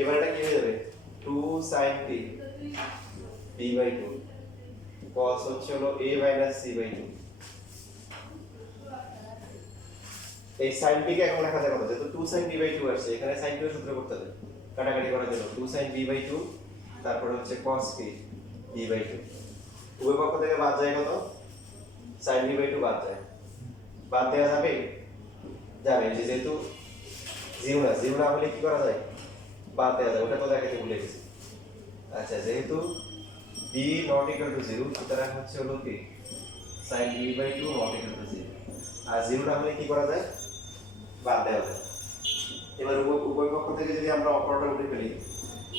এবার এটা কি হয়ে যাবে 2 sin p b/2 cos হচ্ছে হলো a - c/2। এই sin p কে এখন লেখা যায় কত, যেহেতু 2 sin b/2 আসছে, এখানে sin p এর সূত্র করতে হবে কাটাকাটি করার জন্য। 2 sin b/2 তারপর হচ্ছে cos p b/2, উভয় পক্ষ থেকে বাদ যায় কত, sin b/2 বাদ যায়, বাদ দেওয়া যাবে, যাবে, যেহেতু জিরো না হলে কি করা যায়, বাদ দেওয়া যায়, ওটা তো দেখাতে ভুলে গেছি। আচ্ছা, যেহেতু b not equal to 0, সুতরাং হচ্ছে হলো কি sin b/2 not equal to 0, আর জিরো না হলে কি করা যায়, বাদ দেওয়া যায়। এবার উভয় পক্ষ থেকে যদি আমরা অপারেটর উঠে ফেলি,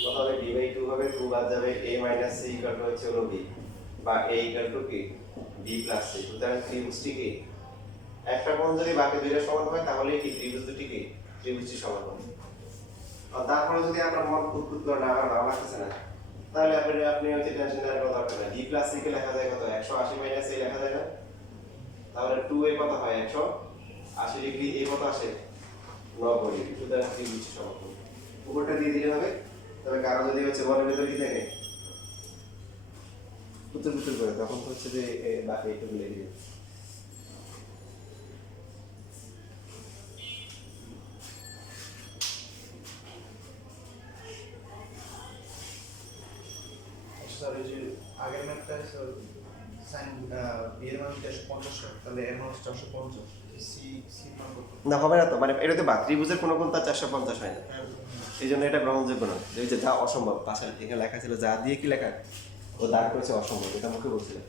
কত হবে, b/2 হবে, 2 বাদ যাবে, a - c ইকুয়াল টু হচ্ছে হলো b, বা a ইকুয়াল টু কি b প্লাস c। সুতরাং ত্রিভুজটি কি, একটা কোণ যদি বাকি দুইটা সমান হয় তাহলে কি ত্রিভুজ দুটি কি ত্রিভুজটি সমান হবে। আর তারপরে যদি আমরা মন খুঁতখুত করে না ভালো লাগতেছে না, তাহলে আপনি হচ্ছে টেনশন নেওয়ার কোনো দরকার নেই। b প্লাস c কে লেখা যায় কত, 180 মাইনাস a লেখা যায় না, তাহলে 2 এ কত হয়, 180 ডিগ্রি, a কত আসে, 90 ডিগ্রি। সুতরাং ত্রিভুজটি সমান। উপরটা দিয়ে দিলে হবে। তবে কারো যদি হচ্ছে বলের ভিতর কি থাকে পুতুল পুতুল করে, তখন তো হচ্ছে যে বাকি একটু মিলে দিবে। স্যার এই যে আগের ম্যাথটা সাইন এর মান 450, তাহলে এর মান 450, সি সি মান কত? না, হবে না তো, মানে এটা তো ত্রিভুজের কোনো কোণ তার 450 হয় না, এই জন্য এটা গ্রহণযোগ্য না। যে যা অসম্ভব, পাশে এখানে লেখা ছিল যা দিয়ে কি লেখা, ও দাগ করেছে অসম্ভব, এটা মুখে বলছিল।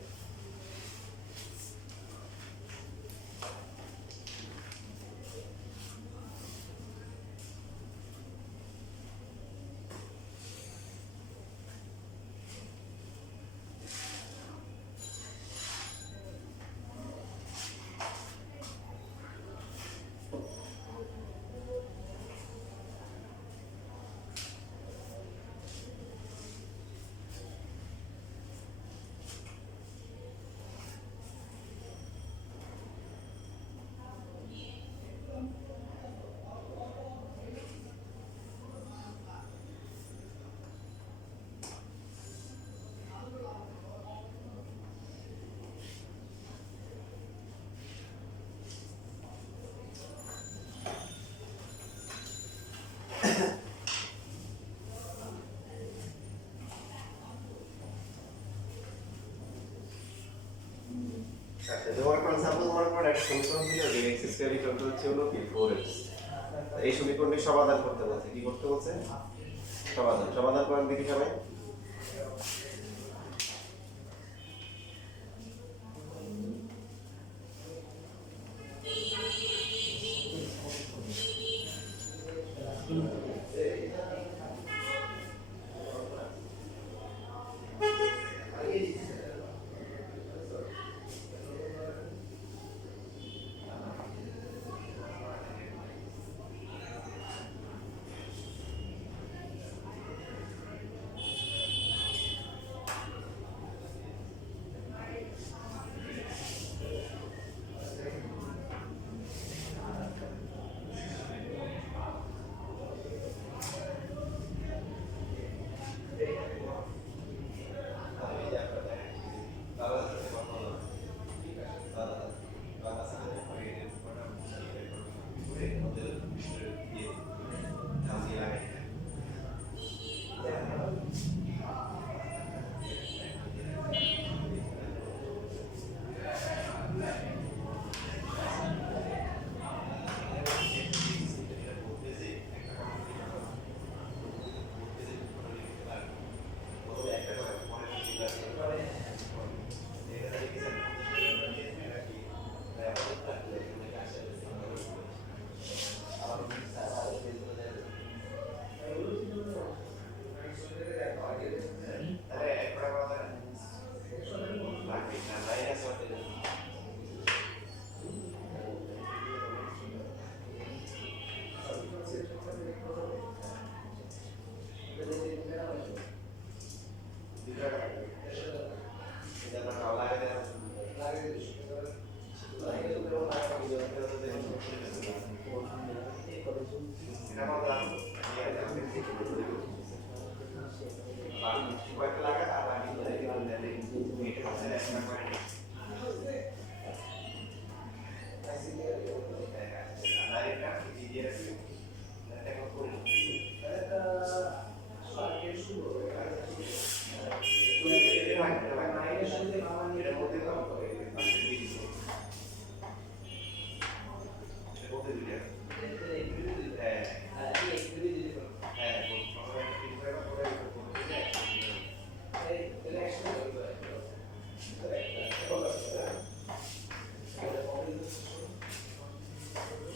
আচ্ছা, তোমার কোন সাপোজ মনে করো একটা সমীকরণ দিল যে x স্কয়ার ইকুয়াল টু হচ্ছে হলো কি 4x, এই সমীকরণটি সমাধান করতে বলছে। কি করতে বলছে, সমাধান করেন দেখি সবাই।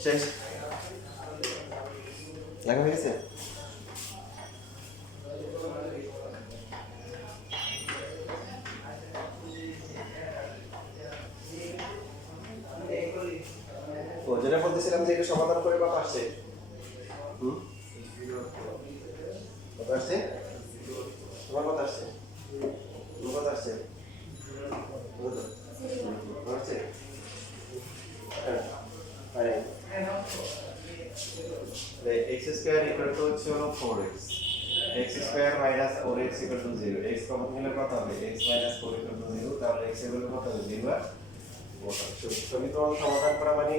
শেষ লেখা হয়ে গেছে ও যেটা বলতেছিলাম যে এটা সমাধান করে কত আসছে কত আসছে তোমার কত আসছে কত আসছে কত আসছে x স্কয়ার ইকুয়াল টু হচ্ছে হলো 4x x square minus 4x equal to 0 x common নিলে কত হবে x মাইনাস 4 ইকুয়াল টু 0 তাহলে x ইকুয়াল টু কত হবে 0 আর সমীকরণ সমাধান করা মানে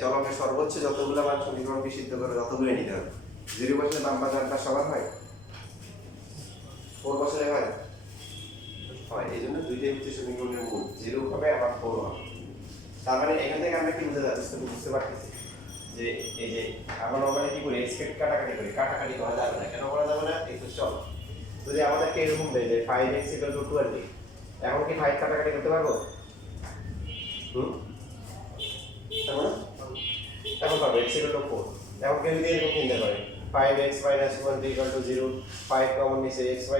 চলকের সর্বোচ্চ যতগুলো মান সমীকরণ বিশুদ্ধ করে ততগুলো নিতে হবে 0 বসলে বাম বা ডানটা সমান হয় 4 বসলে হয় হয় এই জন্য দুইটাই হচ্ছে সমীকরণের মূল 0 হবে আবার 4 হবে তার মানে এখান থেকে আমরা কি বুঝতে পারতেছি যে এই যে আমরা নরমালি কি করি স্কেট কাটাকাটি করি কাটাকাটি করা যাবে না কেন করা যাবে না একটু চল যদি আমাদেরকে এরকম দেয় যে 5x 20 এখন কি 5 কাটাকাটি করতে পারবো তাহলে এখন পাবো x 4 এখন কেউ যদি এরকম কিনতে পারে 5x 1 0 5 কমন নিচে x 4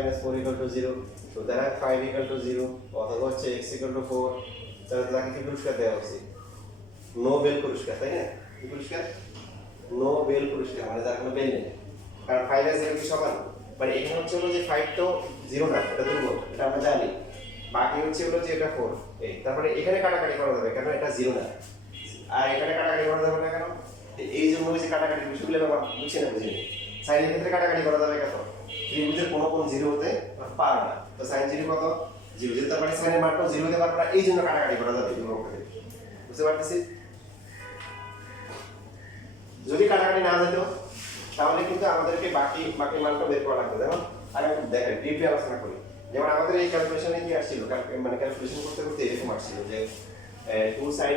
0 তো দেখা 5 0 অথবা হচ্ছে x 4 তাহলে তাকে কি পুরস্কার দেওয়া উচিত নোবেল পুরস্কার তাই না কি পুরস্কার নোবেল পুরস্কার মানে তার কোনো বেল নেই কারণ 5 আর 0 কি সমান মানে এখানে হচ্ছে হলো যে 5 তো 0 না এটা দুর্বল এটা আমরা জানি বাকি হচ্ছে হলো যে এটা 4 এই তারপরে এখানে কাটাকাটি করা যাবে কারণ এটা 0 না আর এখানে কাটাকাটি করা যাবে না কেন এই জন্য ওই যে কাটাকাটি বিষয়গুলো আমরা বুঝছি না বুঝিনি সাইনের ক্ষেত্রে কাটাকাটি করা যাবে কেন ত্রিভুজের কোনো কোন 0 হতে পারে না তো সাইন 0 কত 0 যেতে পারে সাইনের মানটা 0 হতে পারে না এই জন্য কাটাকাটি করা যাবে এই অঙ্কতে বুঝতে পারতেছি যদি কাটাকাটি না যেত তাহলে কিন্তু আমাদেরকে বাকি মানটা বের করা লাগবে যেমন আগে দেখেন ডিপলি আলোচনা করি যেমন আমাদের এই ক্যালকুলেশনে কি আসছিল মানে ক্যালকুলেশন করতে করতে এরকম আসছিল যে 2 sin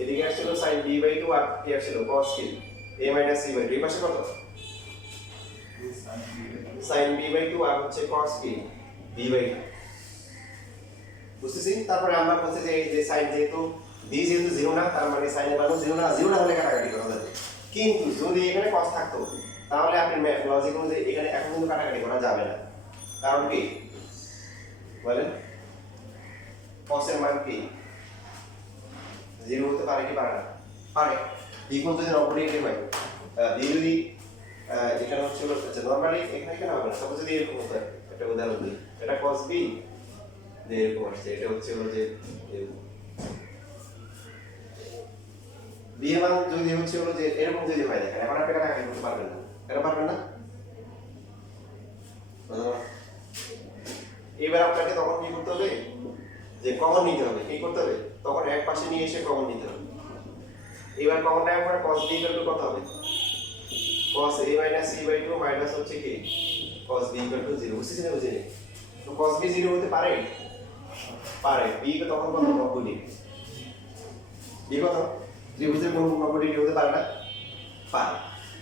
এদিকে আসছিল sin b/2 আর কি আসছিল cos k a - c/2 এই পাশে কত sin b/2 আর হচ্ছে cos k b/2 বুঝতেছি তারপরে আমরা বলতে যে এই যে sin যেহেতু b যেহেতু 0 না তার মানে sin এর মান 0 না হলে কাটাকাটি করা যাবে কিন্তু যদি এখানে cos থাকতো তাহলে আপনি লজিক অনুযায়ী এখানে এখন কিন্তু কাটাকাটি করা যাবে না কারণ কি বলেন cos এর মান কি 0 হতে পারে কি পারে না পারে b কোণ যদি অপোজিট হয় b যদি এখানে হচ্ছে আচ্ছা নরমালি এখানে কেন হবে না সাপোজ যদি এরকম হতো একটা উদাহরণ দিই এটা cos b এরকম আসছে এটা হচ্ছে হলো যে b এর মান যদি হচ্ছে হলো যে এরকম যদি হয় দেখেন এখন আপনি কাটাকাটি করতে পারবেন না কেন পারবেন না এবার আপনাকে তখন কি করতে হবে যে কমন নিতে হবে কি করতে হবে তখন এক পাশে নিয়ে এসে কমন নিতে হবে এবার কমন নেওয়ার পরে cos b কত হবে cos a - c/2 মাইনাস হচ্ছে কি cos b 0 বুঝছেন না বুঝেন তো cos b 0 হতে পারে পারে b কে তখন কত 90 ডিগ্রি b কত ত্রিভুজের কোন 90 ডিগ্রি হতে পারে না পারে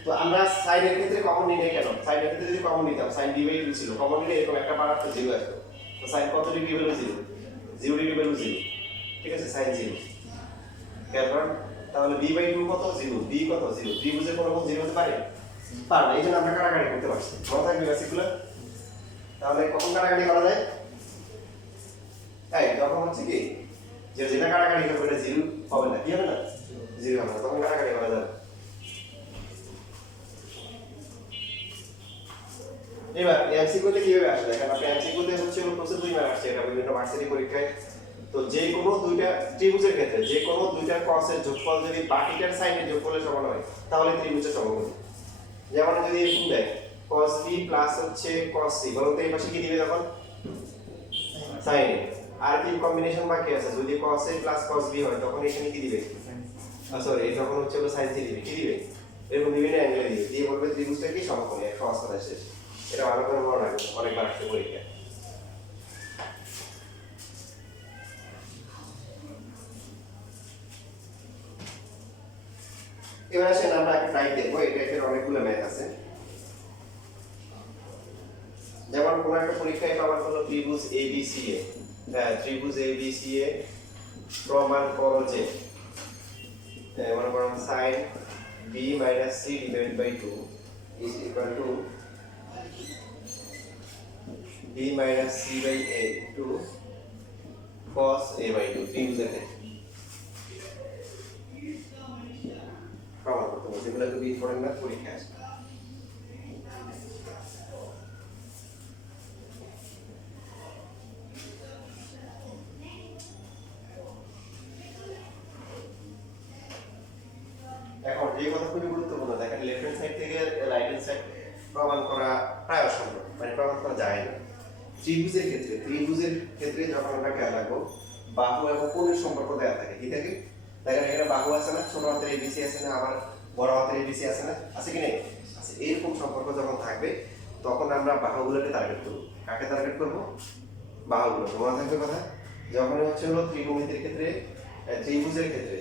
তো আমরা sin এর ক্ষেত্রে কমন নিই না কেন sin এর ক্ষেত্রে যদি কমন নিতাম sin b/2 ছিল কমন নিলে এরকম একটা পাওয়ার তো 0 আসতো তো sin কত ডিগ্রি ভ্যালু 0 0 ডিগ্রি ভ্যালু 0 ঠিক আছে sin 0 তারপর তাহলে b/2 কত 0 b কত 0 ত্রিভুজের কোন কোন 0 হতে পারে পারে না এইজন্য আমরা কাটাকাটি করতে পারছি মনে থাকবে বেসিকগুলো তাহলে কখন কাটাকাটি করা যায় তাই তখন হচ্ছে কি যে যেটা কাটাকাটি করবে এটা 0 হবে না কি হবে না 0 হবে না তখন কাটাকাটি করা যাবে এবার এমসিকিউতে কিভাবে আসে দেখেন আপনি এমসিকিউতে হচ্ছে প্রসেস দুইবার আসছে এটা বিভিন্ন ভার্সিটি পরীক্ষায় তো যে কোনো দুইটা ত্রিভুজের ক্ষেত্রে যে কোনো দুইটা cos-এর যোগফল যদি বাকিটার সাইনের যোগফলের সমান হয় তাহলে ত্রিভুজের সমকোণী যেমন যদি এরকম দেয় cos b প্লাস হচ্ছে cos c বলতে এই পাশে কি দিবে তখন sin আর কি কম্বিনেশন বাকি আছে যদি cos a plus cos b হয় তখন এখানে কি দিবে সরি এই তখন হচ্ছে হলো sin c দিবে কি দিবে এরকম বিভিন্ন অ্যাঙ্গেলে দিবে দিয়ে বলবে ত্রিভুজটা কি সমকোণী এক সহজ কথা শেষ এটা ভালো করে মনে রাখবেন অনেকবার আসছে পরীক্ষা এবার আসেন আমরা একটা টাইপ দেখবো এই টাইপের অনেকগুলো ম্যাথ আছে যেমন কোন একটা পরীক্ষায় পাওয়ার হলো ত্রিভুজ ABCA ত্রিভুজ ABCA প্রমাণ করো যে মনে করুন sin b minus c divided by 2 is equal to b minus c by a into cos a by 2 ত্রিভুজের ক্ষেত্রে প্রমাণ করতে হবে যেগুলো খুব ইম্পর্টেন্ট না পরীক্ষা আসে এখন যে কথা খুবই গুরুত্বপূর্ণ দেখেন লেফট হ্যান্ড সাইড থেকে রাইট হ্যান্ড সাইড প্রমাণ করা প্রায় অসম্ভব মানে প্রমাণ করা যায় না ত্রিভুজের ক্ষেত্রে যখন আমরা খেয়াল রাখবো বাহু এবং কোণের সম্পর্ক দেওয়া থাকে কি থাকে দেখেন এখানে বাহু আছে না ছোট হাতের এবিসি আছে না আবার বড় হাতের এবিসি আছে না আছে কি নেই আছে এরকম সম্পর্ক যখন থাকবে তখন আমরা বাহুগুলোকে টার্গেট করব কাকে টার্গেট করব বাহুগুলো মনে থাকবে কথা যখন হচ্ছে হলো ত্রিকোণমিতির ক্ষেত্রে ত্রিভুজের ক্ষেত্রে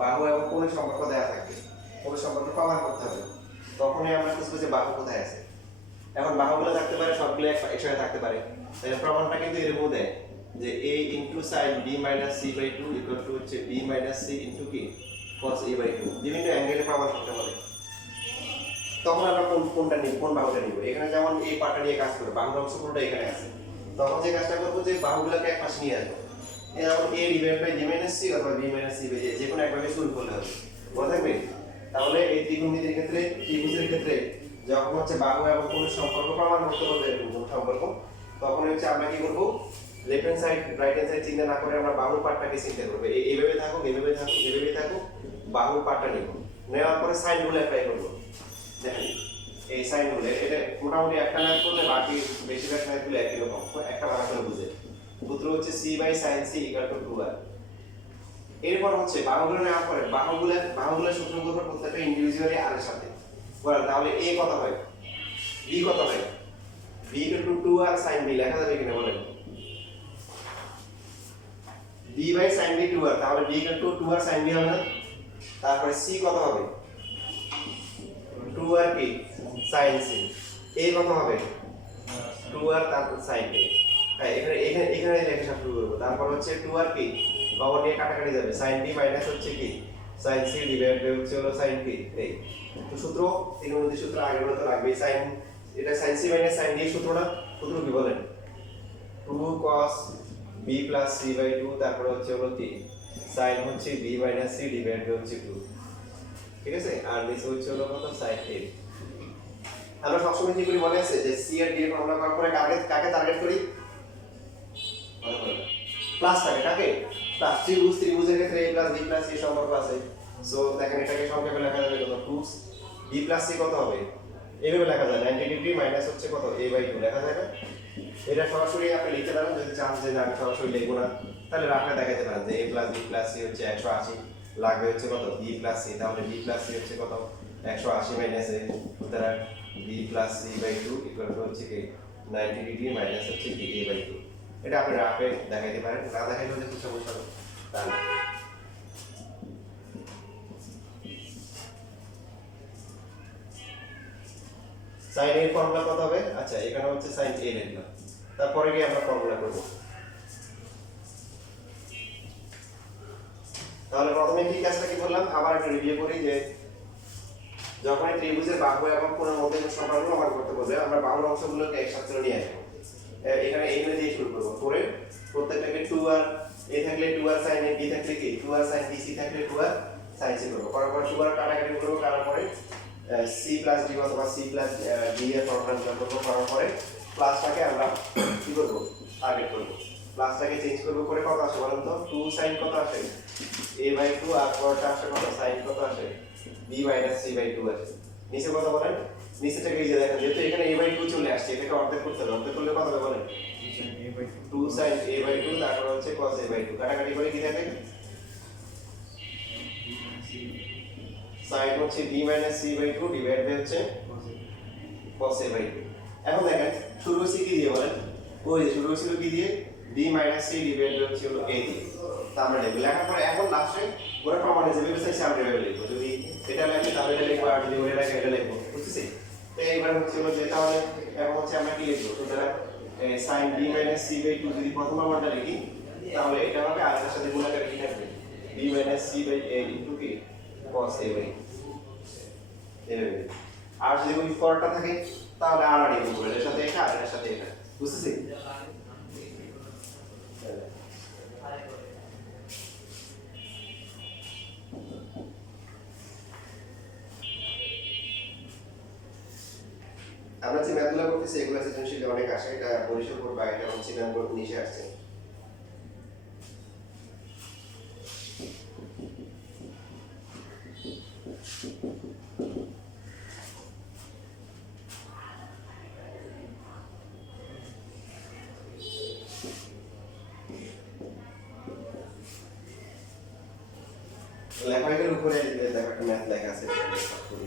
বাহু এবং কোণের সম্পর্ক দেওয়া থাকবে কোণের সম্পর্ক প্রমাণ করতে হবে তখনই আমরা খুঁজবো যে বাহু কোথায় আছে এখন বাহুগুলো থাকতে পারে সবগুলো একসাথে থাকতে পারে তাহলে প্রমাণটা কিন্তু এরকম দেয় যে a into sin b minus c by 2 equal to হচ্ছে b minus c into কি cos a by 2 বিভিন্ন অ্যাঙ্গেলে প্রমাণ করতে পারে তখন আমরা কোনটা নিব কোন বাহুটা নিব এখানে যেমন এই পার্টটা নিয়ে কাজ করব বাহুর অংশ পুরোটা এখানে আছে তখন যে কাজটা করব যে বাহুগুলোকে এক পাশে নিয়ে আসবো যেমন a divided by b minus c অথবা b minus c by a যে কোনো একভাবে শুরু করলে হবে মনে থাকবে তাহলে এই ত্রিকোণমিতির ক্ষেত্রে ত্রিভুজের ক্ষেত্রে যখন হচ্ছে বাহু এবং কোণের সম্পর্ক প্রমাণ করতে হবে এরকম কোনো সম্পর্ক তখন হচ্ছে আমরা কি করব left hand side right hand side চিন্তা না করে আমরা বাহুর পার্টটাকে চিন্তা করব এইভাবে থাকুক এইভাবে থাকুক এইভাবে থাকুক বাহুর পার্টটা নিব নেওয়ার পরে সাইনগুলো অ্যাপ্লাই করব দেখেন এই সাইনগুলো এটা মোটামুটি একটা ম্যাথ করলে বাকি বেশিরভাগ ম্যাথগুলো একই রকম একটা ভালো করে বুঝে সূত্র হচ্ছে c by sin c equal to 2r এরপর হচ্ছে বাহুগুলো নেওয়ার পরে বাহুগুলোর সূত্র করব প্রত্যেকটা ইন্ডিভিজুয়ালি আর এর সাথে বলেন তাহলে a কত হয় b কত হয় b equal to 2r sin b লেখা যাবে কিনা বলেন b by sin b 2r তাহলে b equal to 2r sin b হবে না তারপরে c কত হবে 2r কি sin c a কত হবে 2r তারপর sin a হ্যাঁ এখানে লেখা শুরু করব তারপর হচ্ছে 2r কি পাওয়ার নিয়ে কাটাকাটি যাবে sin b মাইনাস হচ্ছে কি sin c ডিভাইড বাই হচ্ছে হলো sin b এই তো সূত্র ত্রিকোণমিতির সূত্র আগের মতো লাগবে sin এটা sin c minus sin d সূত্রটা সূত্র কি বলেন 2 cos b plus c by 2 তারপর হচ্ছে হলো কি sin হচ্ছে b minus c divide by হচ্ছে 2 ঠিক আছে আর নিচে হচ্ছে হলো কত sin a আমরা সবসময় কি করি মনে আছে যে c আর d এর ফর্মুলা করার পরে কাকে টার্গেট করি মনে করে প্লাস থাকে কাকে প্লাস ত্রিভুজের ক্ষেত্রে a plus b plus c সম্পর্ক আছে সো দেখেন এটাকে সংক্ষেপে লেখা যাবে কত 2 b plus c কত হবে এইভাবে লেখা যায় 90 ডিগ্রি মাইনাস হচ্ছে কত a by 2 লেখা যায় না এটা সরাসরি আপনি লিখতে পারেন যদি চান যে না আমি সরাসরি লিখবো না তাহলে রাখলে দেখাতে পারেন যে a plus b plus c হচ্ছে 180 লাগবে হচ্ছে কত b plus c তাহলে b plus c হচ্ছে কত 180 মাইনাস a সুতরাং b plus c by 2 equal to হচ্ছে কি 90 ডিগ্রি মাইনাস হচ্ছে কি a by 2 এটা আপনি রাখে দেখাইতে পারেন না দেখাইলেও যে কিছু সমস্যা হবে তাহলে sin a এর ফর্মুলা কত হবে আচ্ছা এখানে হচ্ছে sin a লিখলাম তারপরে কি আমরা ফর্মুলা করব তাহলে প্রথমে কি কাজটা কি করলাম আবার একটু রিভিউ করি যে যখন ত্রিভুজের বাহু এবং কোণের মধ্যে সম্পর্ক প্রমাণ করতে বলবে আমরা বাহুর অংশগুলোকে একসাথে নিয়ে আসবো এখানে এই দিয়ে শুরু করব করে প্রত্যেকটাকে 2r a থাকলে 2r sin a b থাকলে কি 2r sin b c থাকলে 2r sin c করব করার পর 2r কাটাকাটি করব তারপরে c plus d অথবা c plus d এর ফর্মুলা যোগ করব করার পরে প্লাসটাকে আমরা কি করব টার্গেট করব প্লাসটাকে চেঞ্জ করব করে কত আসে বলেন তো 2 sin কত আসে a by 2 আর পরটা আসে কত sin কত আসে b minus c by 2 আসে নিচে কত বলেন নিচেটাকে এই যে দেখেন যেহেতু এখানে a by 2 চলে আসছে এটাকে অর্ধেক করতে হবে অর্ধেক করলে কত হবে বলেন 2 sin a by 2 তারপর হচ্ছে cos a by 2 কাটাকাটি করে কি থাকে sin হচ্ছে b minus c by 2 divide by হচ্ছে cos a by 2 এখন দেখেন শুরু হচ্ছে কি দিয়ে বলেন ওই যে শুরু হচ্ছিল কি দিয়ে b minus c divide by হচ্ছে হলো a দিয়ে তা আমরা লিখব লেখার পরে এখন লাস্টে ওরা প্রমাণে যেভাবে চাইছে আমরা এভাবে লিখব যদি এটা লাগে তাহলে এটা লিখব আর যদি ওটা লাগে এটা লিখব বুঝছিস তো এইবার হচ্ছে হলো যে তাহলে এখন হচ্ছে আমরা কি লিখব সুতরাং sin b minus c by 2 যদি প্রথম নাম্বারটা লিখি তাহলে এটা হবে আর এর সাথে গুণ আকারে কি থাকবে b minus c by a into কি cos a by এইভাবে। আর যদি ওই ফরটা থাকে তাহলে আর নিয়ে করবো এর সাথে এটা আর এর সাথে এটা বুঝতেছি আমরা যে ম্যাথগুলো করতেছি এগুলো সৃজনশীল অনেক আসে এটা বরিশাল বোর্ড বা এটা হচ্ছে চিটাগাং বোর্ড নিচে আসছে লেখাটার উপরে দেখো একটা ম্যাথ লেখা আছে এটা আমি সব করি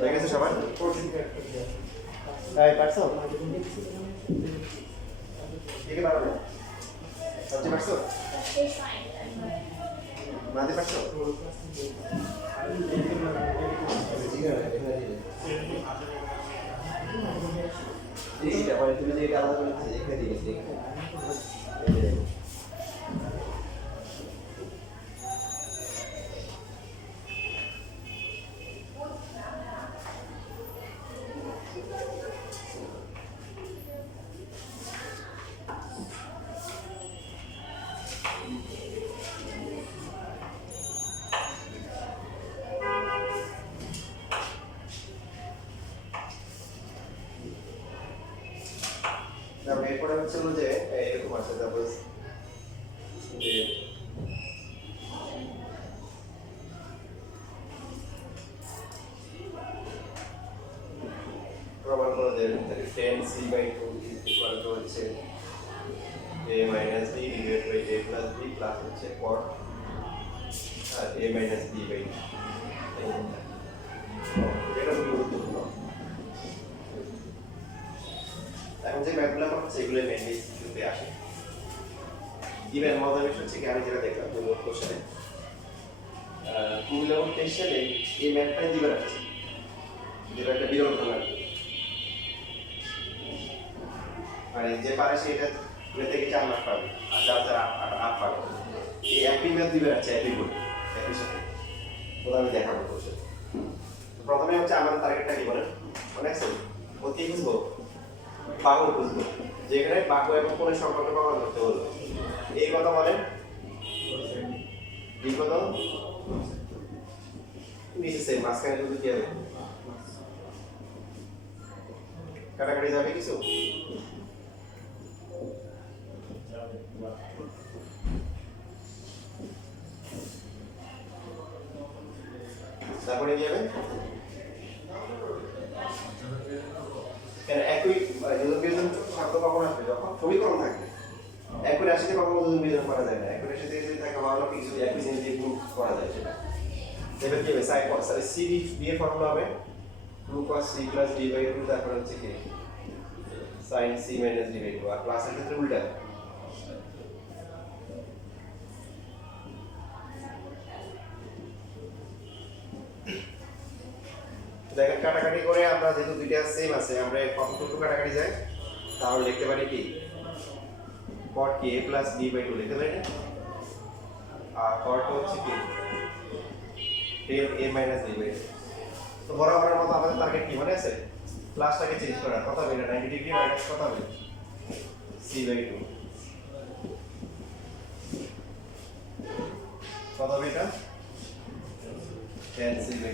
হয়ে গেছে সবার? হ্যাঁ পারছো? কে পারবে? সবচেয়ে পারছো? মাঝে পারছো? এইটা পরে তুমি যে এটা আলাদা করে এখানে দিয়েছি তারপরে এরপরে হচ্ছে যে এরকম আছে তারপর যে প্রমাণ করে দেয় 10c/2 ইকুয়াল টু হচ্ছে a minus b divided by a plus b plus হচ্ছে cot আর a minus b/2 এটা খুবই গুরুত্বপূর্ণ। এখন যে ম্যাথগুলো আমরা সেগুলো মেইনলি সিকিউতে আসে। ইভেন মজার বিষয় হচ্ছে কি আমি যেটা দেখলাম যে নোট কোশ্চেনে কুমিল্লা বোর্ড টেস্টে এই ম্যাথটাই দিবে আসছে যেটা একটা বিরল ঘটনা মানে যে পারে সে এটা তুলে থেকে 4 মার্ক পাবে আর যার 8 পাবে এই একই ম্যাথ দিবে আছে একই বোর্ড একই সাথে ওটা আমি দেখাবো কোশ্চেন। প্রথমে হচ্ছে আমাদের টার্গেটটা কি বলেন মনে আছে অতি বুঝবো বাহু বুঝবো যেখানে বাহু এবং কোণের সম্পর্ক প্রমাণ করতে হলো এই কথা বলেন বি কত নিচে সেম মাঝখানে যদি কি হবে কাটাকাটি যাবে কিছু তারপরে কি হবে কেন একই যোজন বিয়োজন শব্দ কখন আসবে যখন সমীকরণ থাকবে একই রাশিতে কখনো যোজন বিয়োজন করা যায় না একই রাশিতে যদি থাকে ভালো কিছু একই জিনিস দিয়ে গুণ করা যায় সেটা যেটা কি হবে সাইন cos তাহলে c d এর ফর্মুলা হবে 2 cos c plus d by 2 তারপর হচ্ছে কি sin c minus d by 2 আর প্লাসের ক্ষেত্রে উল্টা দেখেন কাটাকাটি করে আমরা যেহেতু দুইটা সেম আছে আমরা কতটুকু কাটাকাটি যায় তাহলে লিখতে পারি কি cot k plus b by 2 লিখতে পারি না আর cot হচ্ছে কি tan a minus b by 2 তো বরাবরের মতো আমাদের টার্গেট কি মনে আছে প্লাসটাকে চেঞ্জ করা কত হবে এটা 90 ডিগ্রি মাইনাস কত হবে c by 2 কত হবে এটা 10 c/2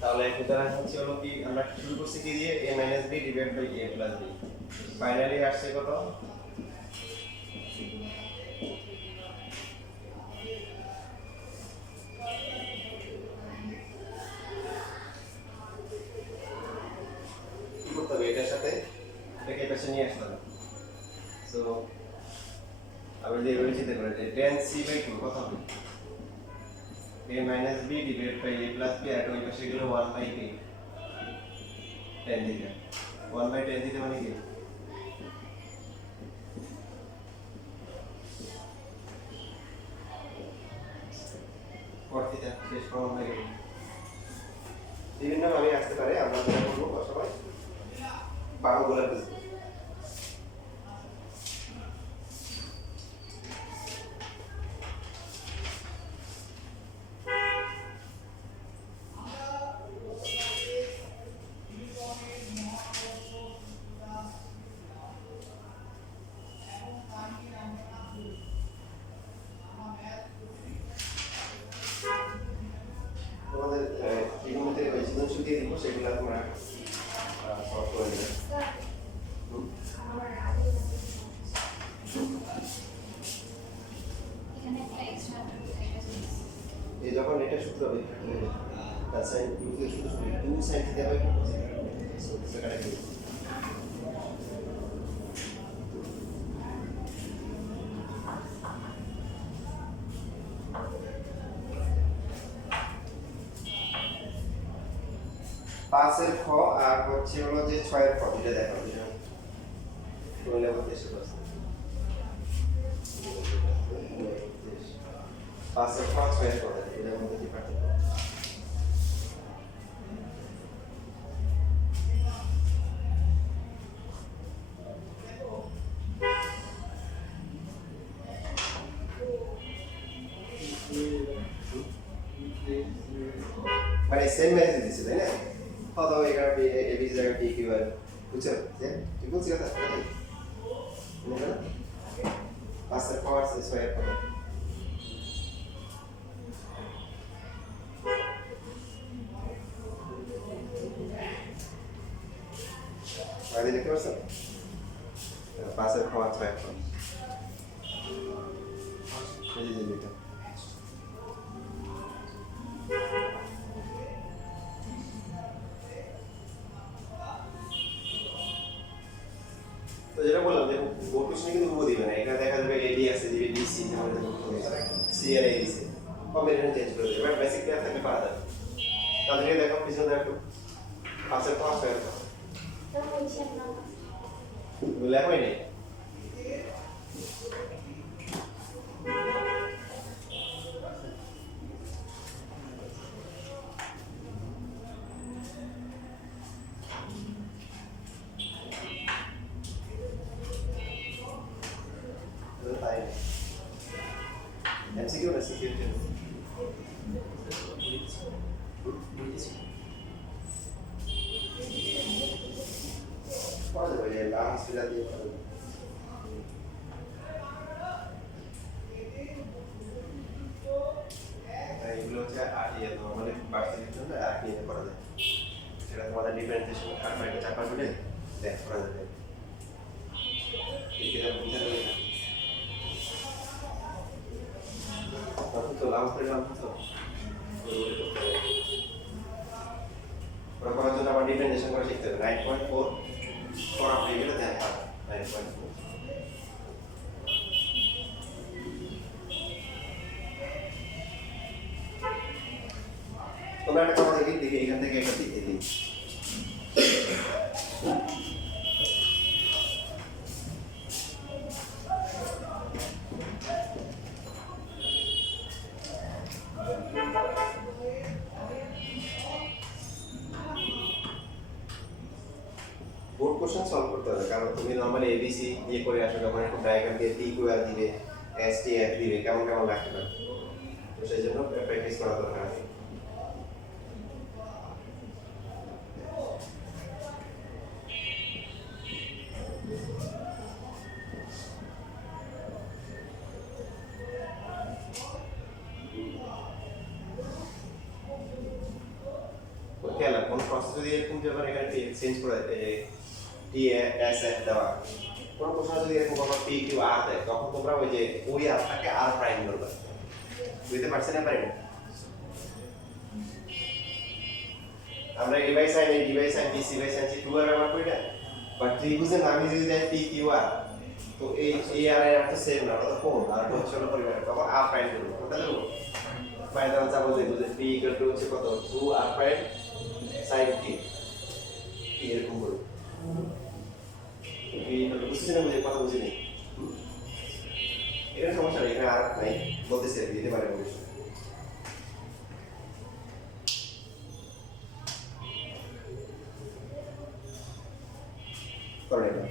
তাহলে সুতরাং হচ্ছে হলো কি আমরা শুরু করছি কি দিয়ে a - b divide by a + b finally আসছে কত কি করতে হবে এটার সাথে এটাকে পাশে নিয়ে আসতে হবে সো আমরা যে এভাবে চিন্তা করি যে 10c/2 কত হবে a - b divide by a + b আর ওই পাশে গেলে 1/k 10 দিতে 1/10 দিতে মানে কি পড়তে শেষ করা হয়ে গেল বিভিন্ন ভাবে আসতে পারে আমরা যেটা করবো সবাই বাহুগুলো বুঝবো তোমাদের ত্রিকোণমিতির ওই সৃজনশীল দিয়ে দিব সেগুলো তোমরা সলভ করে নেবে এই যখন এটা সূত্র হবে তার সাইন ইউজের সূত্র 2 sin থিটা বাই 2 সো সেটা কি পাঁচের খ আর হচ্ছে হলো যে 6 এর খ দুটো দেখো দুটো কোনলে বলতে এসে বসে পাঁচের খ 6 এর খ এর মধ্যে কি পার্থক্য মানে সেম ম্যাথ দিছে তাই না কত এগারো এ বি জায়গা টি কিউ আর বুঝছো যে ঠিক বলছি কথা বুঝলে না পাঁচের খ আর 6 এর খ আগে দেখতে পাচ্ছেন পাঁচের খ আর 6 এর খ এই যে এটা তো যেটা বললাম যে বোর্ড কোশ্চেনে কিন্তু উপর দিবে না এখানে দেখা যাবে এডি আছে দিবে ডিসি যেমন সি আর এ দিছে কম্বিনেশন চেঞ্জ করে দেবে বাট বেসিক ক্লাস থাকলে পারা যাবে তাদেরকে দেখো পিছনে দেখো একটু পাঁচের পাঁচ হয়ে গেল লেখোই নেই MCQ না CQ পাওয়া যাবে এই লাস্ট ফিলা দিয়ে পাওয়া যাবে এগুলো হচ্ছে নর্মালি পার্সেন্টের জন্য আর কি করা যায় সেটা তোমাদের ডিফারেন্সিয়েশন আর একটা চাপা করে দেখ করা যাবে এটা বুঝতে হবে তো লাভ করে লাভ তো ওরা করার জন্য আবার ডিফারেন্সিয়েশন করে শিখতে হবে 9.4 করা হয়ে গেলে দেখ 9.4 তোমরা একটা কথা দেখি এখান থেকে একটা দিকে দিই বোর্ড কোশ্চেন সলভ করতে হবে কারণ তুমি নরমালি এবিসি দিয়ে করে আসো যখন একটা ডায়াগ্রাম দিয়ে টি কিউ আর দিবে এস টি এফ দিবে কেমন কেমন লাগতে পারে তো সেই জন্য প্র্যাকটিস করা দরকার আছে খেয়াল রাখ, কোনো প্রসেস যদি এরকম যখন এখানে চেঞ্জ করে টি এস এফ দেওয়া, কোনো প্রশ্ন যদি এরকম কখনো পি কিউ আর দেয়, তখন তোমরা ওই যে ওই আরটাকে আর প্রাইম করবে। বুঝতে পারছি না পারি না? আমরা A by sine A, D by sine B, C by sine C 2 R ব্যবহার করি না, বাট ত্রিভুজের নামই যদি দেয় পি কিউ আর, তো এই আর এর অর্থ সেম না, ওটা তো কোণ, আর ওটা হচ্ছে হলো পরিমাণ, তখন আর প্রাইম করবো। কোনটা দেবো? বাইরে যাবো যে বুঝে পি ইকুয়াল টু হচ্ছে কত 2 আর প্রাইম সাইন টি, এরকম করবো। পি ইকুয়াল টু বুঝছি না, বুঝে কথা বুঝিনি। এখানে সমস্যা নেই, এখানে আর নাই, বলতেছে দিতে পারে অবশ্যই। করে এটা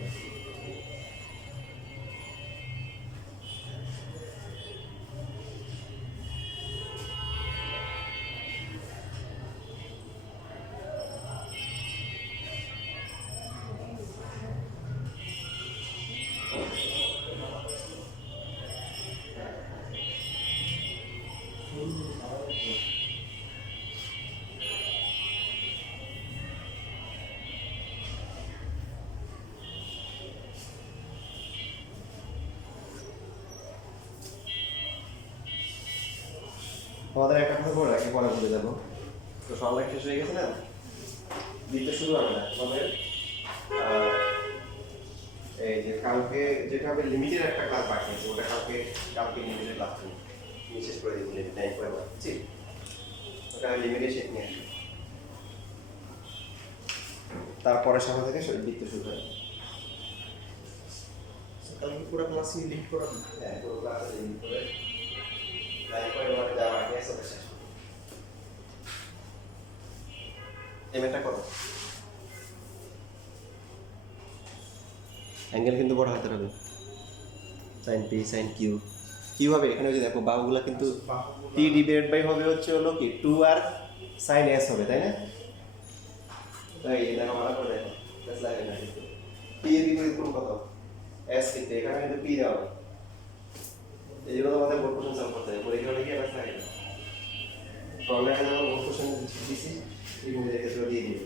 আমাদের একটা কথা বলে রাখি, পরে ভুলে যাবো। তো সবাই শেষ হয়ে গেছে না, দিতে শুরু হবে না আমাদের। এই যে কালকে যেটা হবে লিমিটের একটা ক্লাস বাকি আছে, ওটা কালকে লিমিটের ক্লাস হবে, বিশেষ করে দিব লিমিট 9.1, ঠিক? ওটা লিমিটের শেখ নিয়ে আসবে, তারপরে সকাল থেকে দিতে শুরু হবে। কালকে পুরো ক্লাসই লিড করা। হ্যাঁ, পুরো ক্লাস লিমিট করে 9.1 যা বাকি আছে ওটা শেষ। পেমেন্টটা কত? অ্যাঙ্গেল কিন্তু বড় হাতের হবে, sine p sine q. Q হবে এখানে ওই যে দেখো বাহুগুলো কিন্তু পি ডিভাইড বাই হবে হচ্ছে হলো কি 2 আর সাইন এস হবে, তাই না? তাই এই দেখো ভালো করে দেখো, প্লাস লাগে না কিন্তু পি এর বিপরীত কোণ কত? এস কিন্তু এখানে কিন্তু পি দেওয়া হবে, এই জন্য আমাদের বোর্ড কোশ্চেন সলভ করতে হবে। পরীক্ষা হলে কি প্লাস লাগে না, প্রবলেমে যখন বোর্ড কোশ্চেন দিছি এই মুখে ক্ষেত্রে দিয়ে দিবে।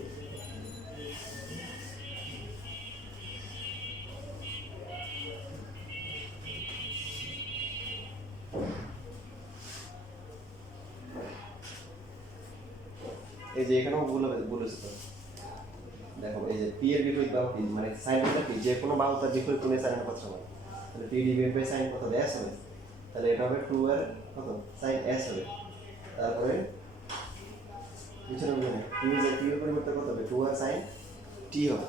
এই যে এখানেও ভুল হয়েছে তো, দেখো এই যে পি এর বিপরীত বাহু পি, মানে সাইন কত পি, যে কোনো বাহু তার বিপরীত কোণে সাইন কত সমান, তাহলে পি ডিভাইড বাই সাইন কত এস হবে, তাহলে এটা হবে 2 আর কত সাইন এস হবে। তারপরে পিছনে পি এর পরিবর্তে কত হবে 2 আর সাইন টি হবে।